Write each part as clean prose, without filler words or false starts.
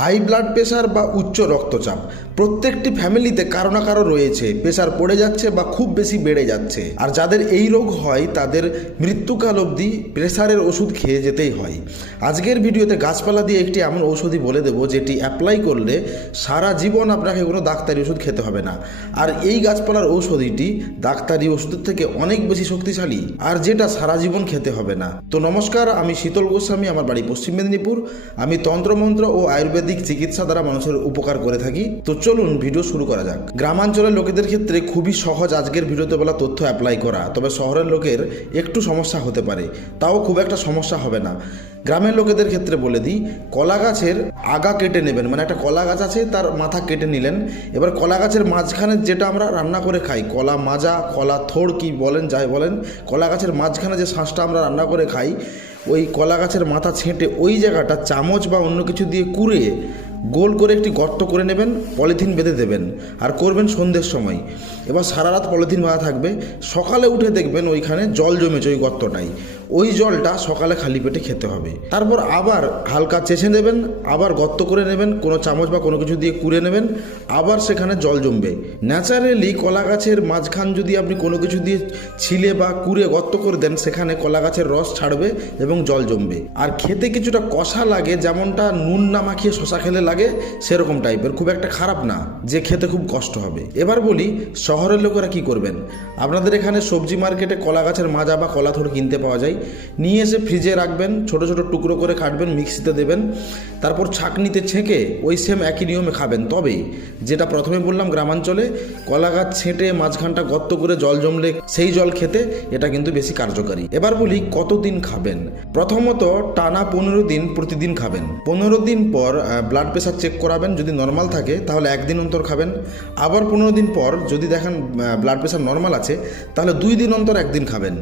High blood pressure বা উচ্চ রক্তচাপ প্রত্যেকটি ফ্যামিলিতে কারো না কারো রয়েছে। প্রেশার পড়ে যাচ্ছে বা খুব বেশি বেড়ে যাচ্ছে, আর যাদের এই রোগ হয় তাদের মৃত্যুকাল অবধি প্রেশারের ওষুধ খেয়ে যেতেই হয়। আজকের ভিডিওতে গাছপালা দিয়ে একটি এমন ঔষধি বলে দেবো যেটি অ্যাপ্লাই করলে সারা জীবন আপনাকে কোনো ডাক্তারি ওষুধ খেতে হবে না। আর এই গাছপালার ঔষধিটি ডাক্তারি ওষুধের থেকে অনেক বেশি শক্তিশালী, আর যেটা সারা জীবন খেতে হবে না। তো নমস্কার, আমি শীতল গোস্বামী, আমার বাড়ি পশ্চিম মেদিনীপুর। আমি তন্ত্রমন্ত্র ও আয়ুর্বেদিক চিকিৎসা দ্বারা মানুষের উপকার করে থাকি। তো চলুন ভিডিও শুরু করা যাক। গ্রামাঞ্চলের লোকেদের ক্ষেত্রে খুবই সহজ আজকের ভিডিওতে বলা তথ্য অ্যাপ্লাই করা, তবে শহরের লোকের একটু সমস্যা হতে পারে, তাও খুব একটা সমস্যা হবে না। গ্রামের লোকেদের ক্ষেত্রে বলে দিই, কলা গাছের আগা কেটে নেবেন, মানে একটা কলা গাছ আছে তার মাথা কেটে নিলেন। এবার কলা গাছের মাঝখানে যেটা আমরা রান্না করে খাই, কলা মাজা, কলা থোড় কি বলেন যাই বলেন, কলা গাছের মাঝখানে যে শাঁসটা আমরা রান্না করে খাই, ওই কলা গাছের মাথা ছেঁটে ওই জায়গাটা চামচ বা অন্য কিছু দিয়ে কুড়িয়ে গোল করে একটি গর্ত করে নেবেন, পলিথিন বেঁধে দেবেন, আর করবেন সন্ধ্যের সময়। এবার সারা রাত পলিথিন বাঁধা থাকবে, সকালে উঠে দেখবেন ওইখানে জল জমেছে ওই গর্তটাই। ওই জলটা সকালে খালি পেটে খেতে হবে। তারপর আবার হালকা চেঁচে নেবেন, আবার গর্ত করে নেবেন, কোনো চামচ বা কোনো কিছু দিয়ে কুড়ে নেবেন, আবার সেখানে জল জমবে। ন্যাচারালি কলা গাছের মাঝখান যদি আপনি কোনো কিছু দিয়ে ছিলে বা কুড়ে গর্ত করে দেন, সেখানে কলা গাছের রস ছাড়বে এবং জল জমবে। আর খেতে কিছুটা কষা লাগে, যেমনটা নুন না মাখিয়ে শশা খেলে লাগে সেরকম টাইপের, খুব একটা খারাপ না যে খেতে খুব কষ্ট হবে। এবার বলি শহরের লোকেরা কি করবেন। আপনাদের এখানে সবজি মার্কেটে কলা গাছের মাজা বা কলা থোড় কিনতে পাওয়া যায়, নিয়ে এসে ফ্রিজে রাখবেন, ছোট ছোট টুকরো করে কাটবেন, মিক্সিতে দেবেন, তারপর ছাঁকনিতে ছেঁকে ওই সেম একই নিয়মে খাবেন। তবে যেটা প্রথমে বললাম গ্রামাঞ্চলে কলা গাছ ছেঁটে মাঝখানটা গর্ত করে জল জমলে সেই জল খেতে, এটা কিন্তু বেশি কার্যকারী। এবার বলি কতদিন খাবেন। প্রথমত টানা 15 দিন প্রতিদিন খাবেন। 15 দিন পর ব্লাড প্রেশার চেক করাবেন, যদি নর্মাল থাকে তাহলে একদিন অন্তর খাবেন। আবার 15 দিন পর যদি দেখেন ব্লাড প্রেশার নর্মাল আছে, তাহলে 2 দিন অন্তর একদিন খাবেন।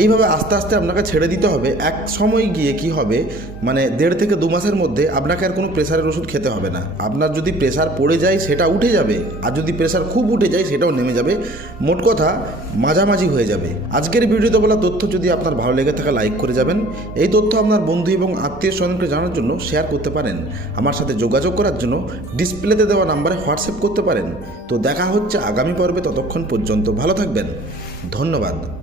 এইভাবে আস্তে আস্তে আপনাকে ছেড়ে দিতে হবে। এক সময় গিয়ে কি হবে, মানে 1.5 থেকে 2 মাসের মধ্যে আপনাকে আর কোনো প্রেশারের ওষুধ খেতে হবে না। আপনার যদি প্রেশার পড়ে যায় সেটা উঠে যাবে, আর যদি প্রেশার খুব উঠে যায় সেটাও নেমে যাবে। মোট কথা মাঝামাঝি হয়ে যাবে। আজকের ভিডিওতে বলা তথ্য যদি আপনার ভালো লেগে থাকে লাইক করে যাবেন। এই তথ্য আপনার বন্ধু এবং আত্মীয় স্বজনকে জানার জন্য শেয়ার করতে পারেন। আমার সাথে যোগাযোগ করার জন্য ডিসপ্লেতে দেওয়া নাম্বারে হোয়াটসঅ্যাপ করতে পারেন। তো দেখা হচ্ছে আগামী পর্বে, ততক্ষণ পর্যন্ত ভালো থাকবেন। ধন্যবাদ।